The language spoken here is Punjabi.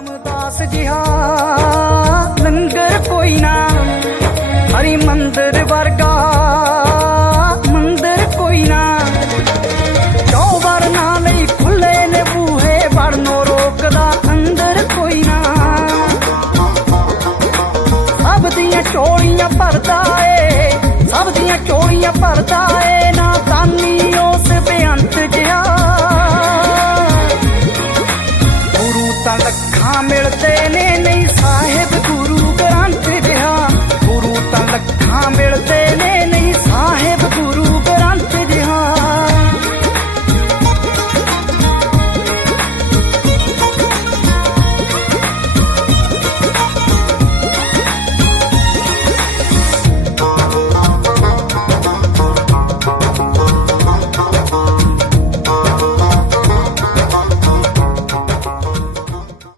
ਰਾਮਦਾਸ ਜਿਹਾ। ਲੰਗਰ ਕੋਈ ਨਾ, ਹਰੀ ਮੰਦਰ ਵਰਗਾ। ਮੰਦਰ ਕੋਈ ਨਾ ਚੌਵਰ ਨਾ ਲਈ ਖੁੱਲੇ ਨੇ ਬੂਹੇ, ਵੜਨੋਂ ਰੋਕਦਾ ਅੰਦਰ ਕੋਈ ਨਾ। ਸਭ ਦੀਆਂ ਚੋਲੀਆਂ ਭਰਦਾ ਏ, ਸਭ ਦੀਆਂ ਚੋਲੀਆਂ ਭਰਦਾ ਏ। ਤਾਂ ਲੱਖਾਂ ਮਿਲਦੇ ਨੇ ਨਹੀਂ ਸਾਹਿਬ